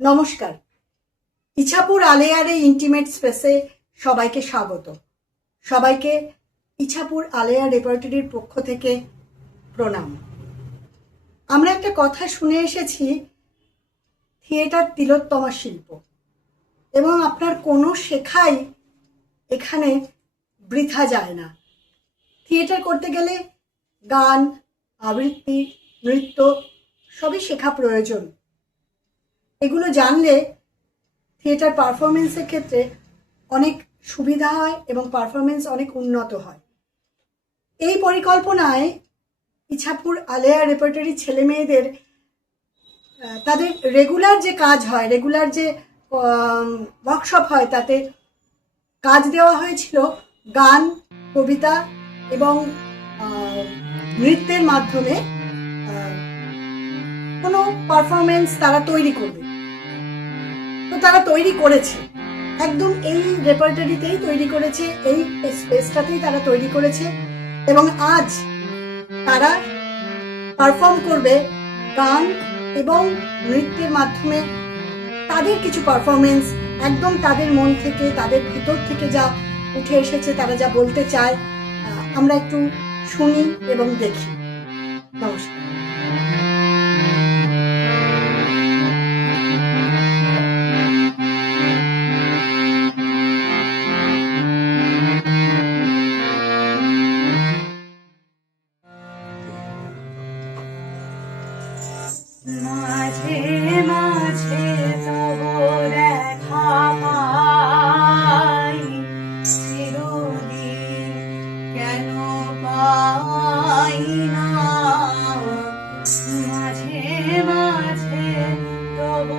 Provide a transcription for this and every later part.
নমস্কার। ইছাপুর আলেয়ারে ইন্টিমেট স্পেসে সবাইকে স্বাগত। সবাইকে ইছাপুর আলেয়ার রেপার্টরির পক্ষ থেকে প্রণাম। আমরা একটা কথা শুনে এসেছি, থিয়েটার তিলোত্তমা শিল্প, এবং আপনার কোনো শেখাই এখানে বৃথা যায় না। থিয়েটার করতে গেলে গান, আবৃত্তি, নৃত্য সবই শেখা প্রয়োজন। এগুলো জানলে থিয়েটার পারফরমেন্সের ক্ষেত্রে অনেক সুবিধা হয় এবং পারফরমেন্স অনেক উন্নত হয়। এই পরিকল্পনায় ইছাপুর আলেয়া রেপার্টরি ছেলে মেয়েদের তাদের রেগুলার যে কাজ হয়, রেগুলার যে ওয়ার্কশপ হয়, তাতে কাজ দেওয়া হয়েছিল গান, কবিতা এবং নৃত্যের মাধ্যমে কোনো পারফরমেন্স তারা তৈরি করবে। তো তারা তৈরি করেছে, একদম এই রেপার্টরিতেই তৈরি করেছে, এই স্পেসটাতেই তারা তৈরি করেছে, এবং আজ তারা পারফর্ম করবে গান এবং নৃত্যের মাধ্যমে তাদের কিছু পারফরমেন্স, একদম তাদের মন থেকে, তাদের ভিতর থেকে যা উঠে এসেছে, তারা যা বলতে চায়, আমরা একটু শুনি এবং দেখি। নমস্কার। মাঝে মাঝে তব দেখা পাই, চিরদিন কেন পাই না। মাঝে মাঝে তব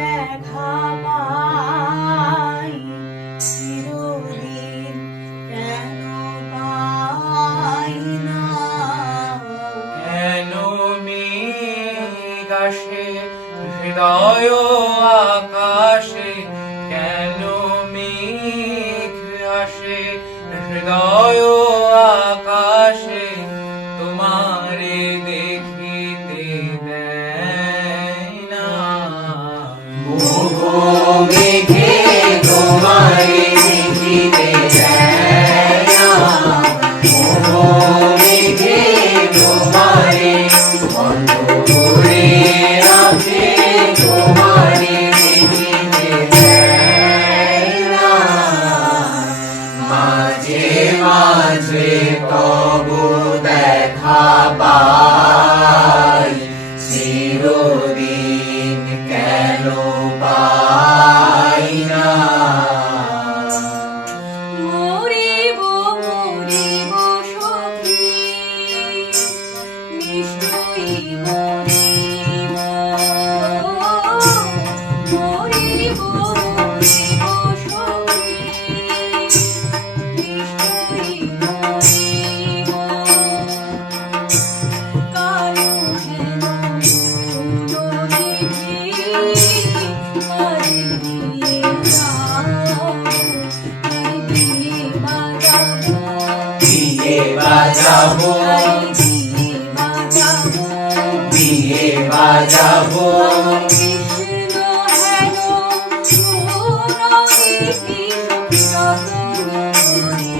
দেখা পাই, চিরদিন কেন পাই না। কেন মেঘ আসে হৃদয় আকাশে, কেন মেঘ আসে হৃদয় আকাশে, তোমারে দেখিতে দেয় না। মেঘে তোমারে দেখিতে দেয় না, মেঘে তোমারে বন্ধ করে রাখে, তোমারে দেখিতে দেয় না। মাঝে মাঝে তব দেখা পাই, চিরদিন কেন পাই না। মরিব মরিব সখী, নিশ্চয়ই মরিব। মরিব মরিব সখী, নিশ্চয়ই মরিব। কালো হেন সুন্দরী কারে দিয়ে যাও, দিয়ে বাজাবো, দিয়ে বাজাবো, দিয়ে বাজাবো। দিয়ে বাজাবো। কৃষ্ণ হেন সুরবি যতন করে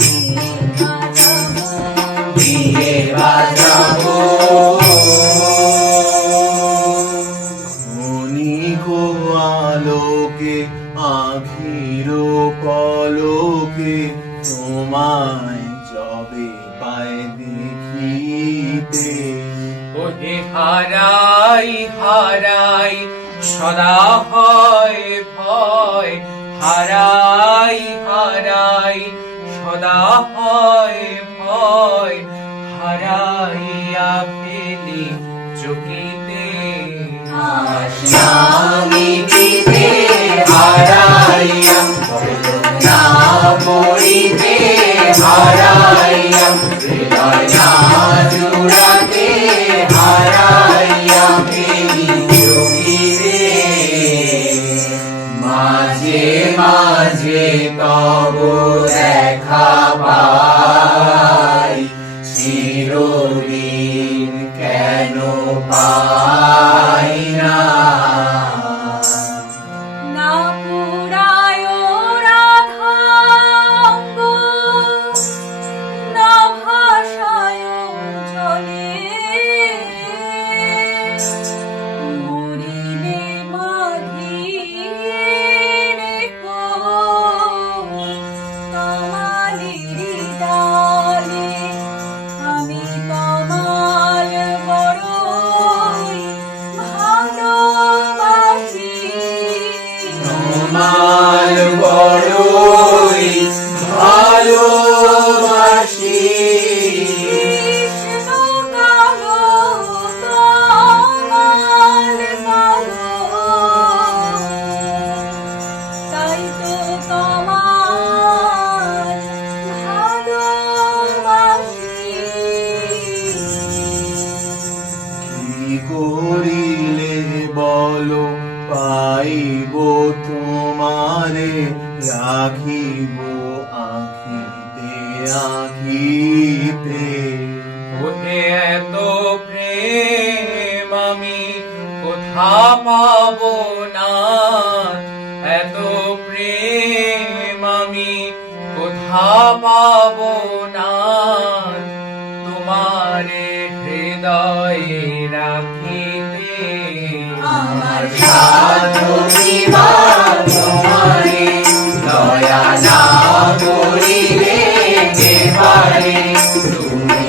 দিয়ে বাজাবো, দিয়ে বাজাবো। ক্ষণিক আলোকে আঁখির পলকে তোমায় যবে পায় দেখিতে, ওহে হারাই হারাই সদা হয় ভয়, হারাই হারাই সদা হয় ভয়, হারাইয়া ফেলি চকিতে আশামিতে, হারাইয়া না পড়িতে, হারাইয়া হৃদয় না জুড়াতে, হারাইয়া ফেলি চকিতে। মাঝে মাঝে তব দেখা পাই, চিরদিন কেন পাই না। পাইব তোমারে, রাখিব আখিতে আখিতে। ওহে এত প্রেম আমি কোথা পাবো না, এত প্রেম আমি কোথা পাবো না, তোমারে হৃদয়ে রাখিতে। আমার সাধু বিবাহ তোমারে, দয়া না করিলে কে পারে, তুমি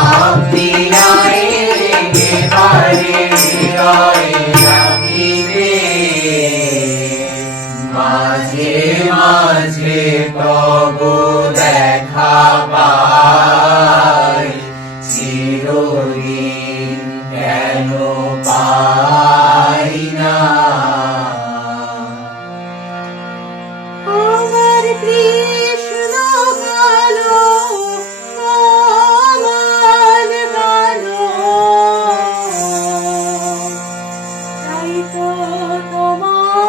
আপনি নাই কে পারে হৃদয়ে রাখিতে। মাঝে মাঝে তব দেখা পাই, চিরদিন কেন পাই না। আমার কৃষ্ণ ভালো, আমার ভালো, তাই তো তোমার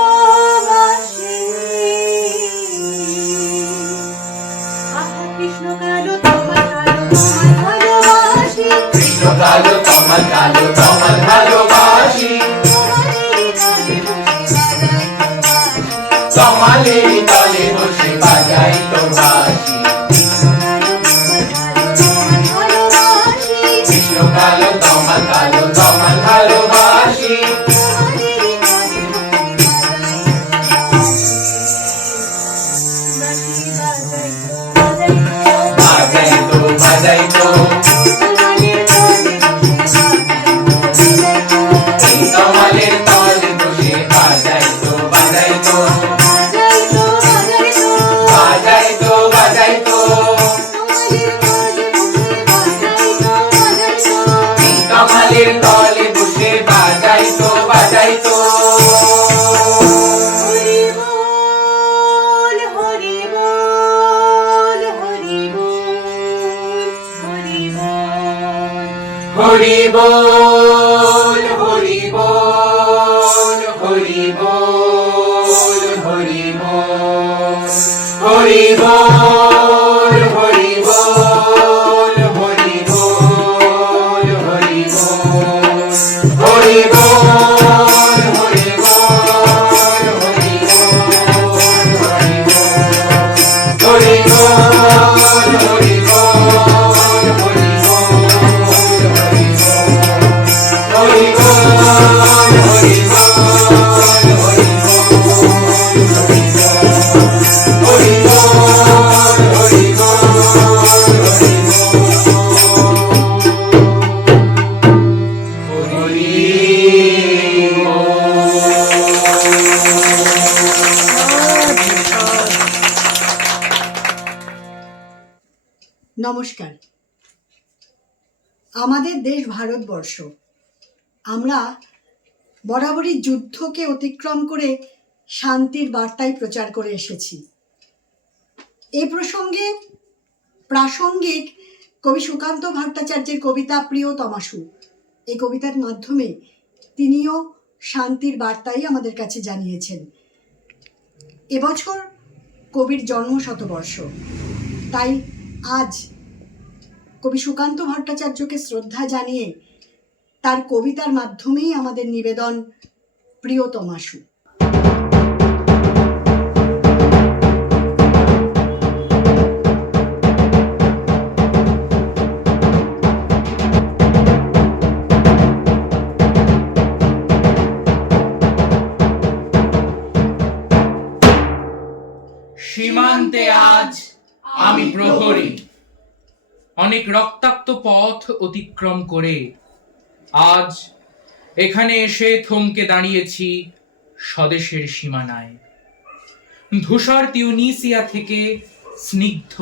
ভালোবাসি। আহা কৃষ্ণ কালো তোমার কালো, তোমার ভালোবাসি। কৃষ্ণ কালো কমল কালো কমল ভালোবাসি, তোমারই তলে বসে বাজাই তো বাঁশি। কমলের তলে বসে বাজাই তো বাঁশি। কৃষ্ণ কালো কমল কালো কমল ভালোবাসি, বাজাই তো বাজাই তো। এই কমলের তলে বসে বাজাই তো বাজাই তো, বাজাই তো বাজাই তো। এই কমলের তলে বসে বাজাই তো বাজাই তো। হরি বল হরি বল হরি বল হরি বল হরি বল হরি বল হরি বল হরি বল হরি বল হরি বল হরি বল হরি বল হরি নমস্কার। আমাদের দেশ ভারতবর্ষ, আমরা বরাবরই যুদ্ধকে অতিক্রম করে শান্তির বার্তাই প্রচার করে এসেছি। এই প্রসঙ্গে প্রাসঙ্গিক কবি সুকান্ত ভট্টাচার্যের কবিতা প্রিয় তমাশু, এই কবিতার মাধ্যমে তিনিও শান্তির বার্তাই আমাদের কাছে জানিয়েছেন। এবছর কবির জন্ম শতবর্ষ, তাই আজ কবি সুকান্ত ভট্টাচার্যকে শ্রদ্ধা জানিয়ে তার কবিতার মাধ্যমেই আমাদের নিবেদন প্রিয় তমাশু। সীমান্তে আজ আমি প্রহরী, অনেক রক্তাক্ত পথ অতিক্রম করে আজ এখানে এসে থমকে দাঁড়িয়েছি স্বদেশের সীমানায়। ধূসর তিউনিসিয়া থেকে স্নিগ্ধ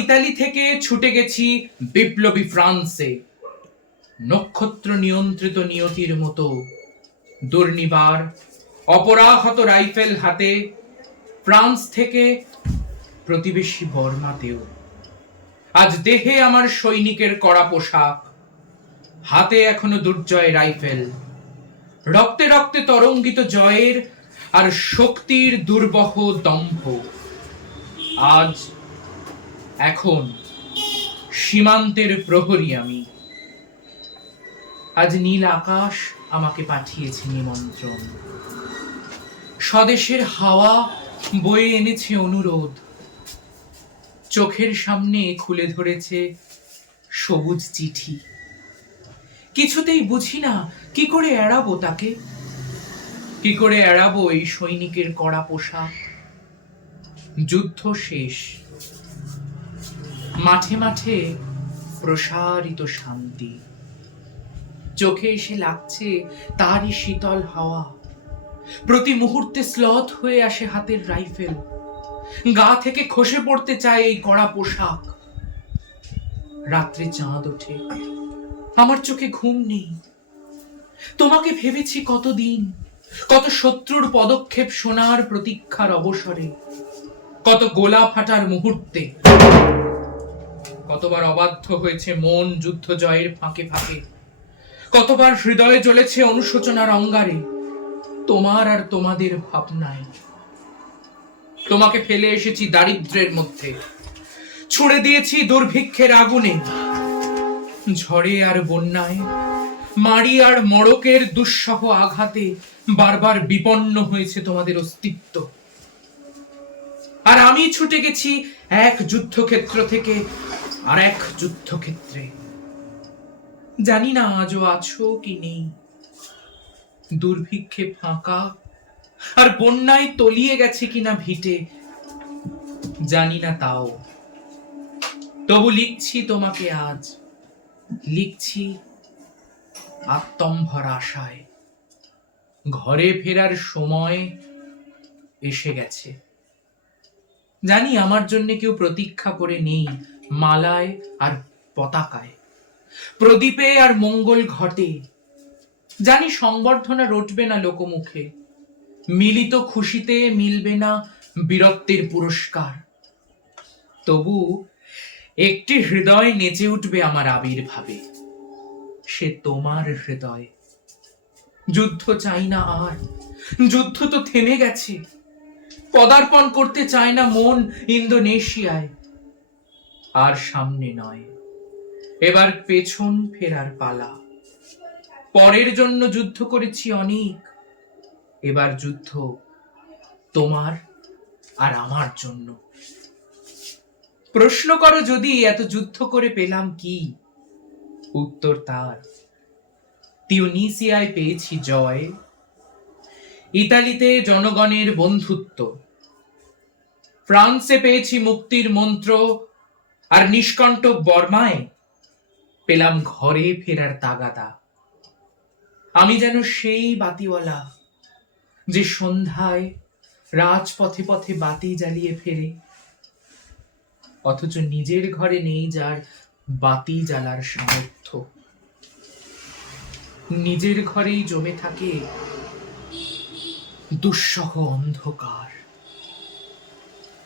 ইতালি থেকে ছুটে গেছি বিপ্লবী ফ্রান্সে। নক্ষত্র নিয়ন্ত্রিত নিয়তির মতো দুর্নিবার অপরাহত রাইফেল হাতে ফ্রান্স থেকে প্রতিবেশী বর্মাতেও। আজ দেহে আমার সৈনিকের কড়া পোশাক, হাতে এখনো দুর্জয় রাইফেল, রক্তে রক্তে তরঙ্গিত জয়ের আর শক্তির দুর্বহ দম্ভ। আজ এখন সীমান্তের প্রহরী আমি। আজ নীল আকাশ আমাকে পাঠিয়েছে নিমন্ত্রণ, স্বদেশের হাওয়া বয়ে এনেছে অনুরোধ, চোখের সামনে খুলে ধরেছে সবুজ চিঠি। কিছুতেই বুঝি না কি করে এড়াবো তাকে, কি করে এড়াবো এই সৈনিকের কড়া পোশাক। যুদ্ধ শেষ, মাঠে মাঠে প্রসারিত শান্তি, চোখে এসে লাগছে তারই শীতল হাওয়া। প্রতি মুহূর্তে স্লথ হয়ে আসে হাতের রাইফেল, গা থেকে খসে পড়তে চায় এই কড়া পোশাক। রাত্রে চাঁদ ওঠে, আমার চোখে ঘুম নেই। তোমাকে ভেবেছি কতদিন, কত শত্রুর পদক্ষেপ শোনার প্রতীক্ষার অবসরে, কত গোলা ফাটার মুহূর্তে। কতবার অবাধ্য হয়েছে মন যুদ্ধ জয়ের ফাঁকে ফাঁকে, কতবার হৃদয়ে জ্বলেছে অনুশোচনার অঙ্গারে তোমার আর তোমাদের ভাবনায়। তোমাকে ফেলে এসেছি দারিদ্র্যের মধ্যে, ছুঁড়ে দিয়েছি দুর্ভিক্ষের আগুনে, ঝড়ে আর বন্যায়, মারি আর মড়কের দুঃসহ আঘাতে বারবার বিপন্ন হয়েছে তোমাদের অস্তিত্ব। আর আমি ছুটে গেছি এক যুদ্ধক্ষেত্র থেকে আর এক যুদ্ধক্ষেত্রে। জানি না আজও আছো কি নেই, দুর্ভিক্ষে ফাঁকা আর বন্যায় তলিয়ে গেছে কিনা ভিটে, জানি না তাও। তবু লিখছি তোমাকে আজ, লিখছি আত্মম্ভর আশায়। ঘরে ফেরার সময় এসে গেছে। জানি আমার জন্য কেউ প্রতীক্ষা করে নেই মালায় আর পতাকায়, প্রদীপে আর মঙ্গল ঘটে। জানি সংবর্ধনা রটবে না লোকমুখে, মিলিত খুশিতে মিলবে না বীরত্বের পুরস্কার। তবু একটি হৃদয় নেচে উঠবে আমার আবির্ভাবে, সে তোমার হৃদয়। যুদ্ধ চাই না আর, যুদ্ধ তো থেমে গেছে। পদার্পণ করতে চায় না মন ইন্দোনেশিয়ায়। আর সামনে নয়, এবার পেছন ফেরার পালা। পরের জন্য যুদ্ধ করেছি অনেক, এবার যুদ্ধ তোমার আর আমার জন্য। প্রশ্ন করো যদি এত যুদ্ধ করে পেলাম কি, উত্তর তার তিউনিসিয়ায় পেয়েছি জয়, ইতালিতে জনগণের বন্ধুত্ব, ফ্রান্সে পেয়েছি মুক্তির মন্ত্র, আর নিষ্কণ্টক বর্মায় পেলাম ঘরে ফেরার তাগাদা। আমি যেন সেই বাতিওয়ালা যে সন্ধ্যায় রাজপথে পথে বাতি জ্বালিয়ে ফেরে, অথচ নিজের ঘরে নেই যার বাতি জ্বালার সামর্থ্য। নিজের ঘরেই জমে থাকে দুঃসহ অন্ধকার।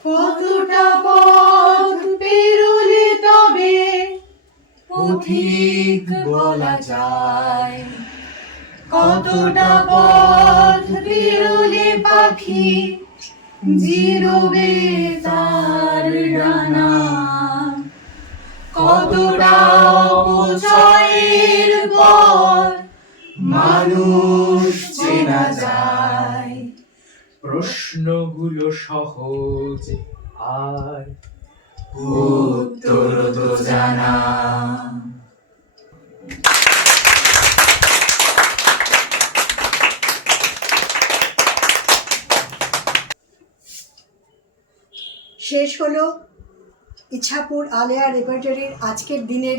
কতটা পথ পেরোলে তবে পথিক বলা যায়, কতটা পথ পেরোলে পাখি জিরোবে তার ডানা, কতটা অপচয়ের পর মানুষ চেনা যায়। প্রশ্নগুলো সহজ আর উত্তর তো জানা। শেষ হলো ইছাপুর আলেয়া রেপার্টরির আজকের দিনের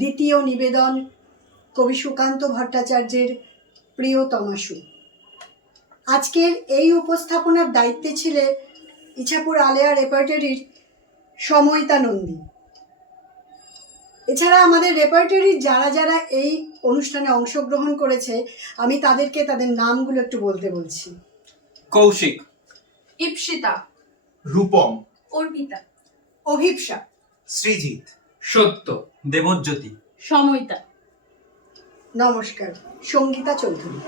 দ্বিতীয় নিবেদন, কবি সুকান্ত ভট্টাচার্যের প্রিয়তমাশু। আজকের এই উপস্থাপনার দায়িত্বে ছিলে ইছাপুর আলেয়া রেপার্টরির সময়তা নন্দী। এছাড়া আমাদের রেপার্টরির যারা যারা এই অনুষ্ঠানে অংশগ্রহণ করেছে, আমি তাদেরকে তাদের নামগুলো একটু বলতে বলছি। কৌশিক, ইপসিতা, রূপম, অর্পিতা, অভিপ্সা, সৃজিত, সত্য, দেবজ্যোতি, সময়তা, নমস্কার, সঙ্গীতা চৌধুরী।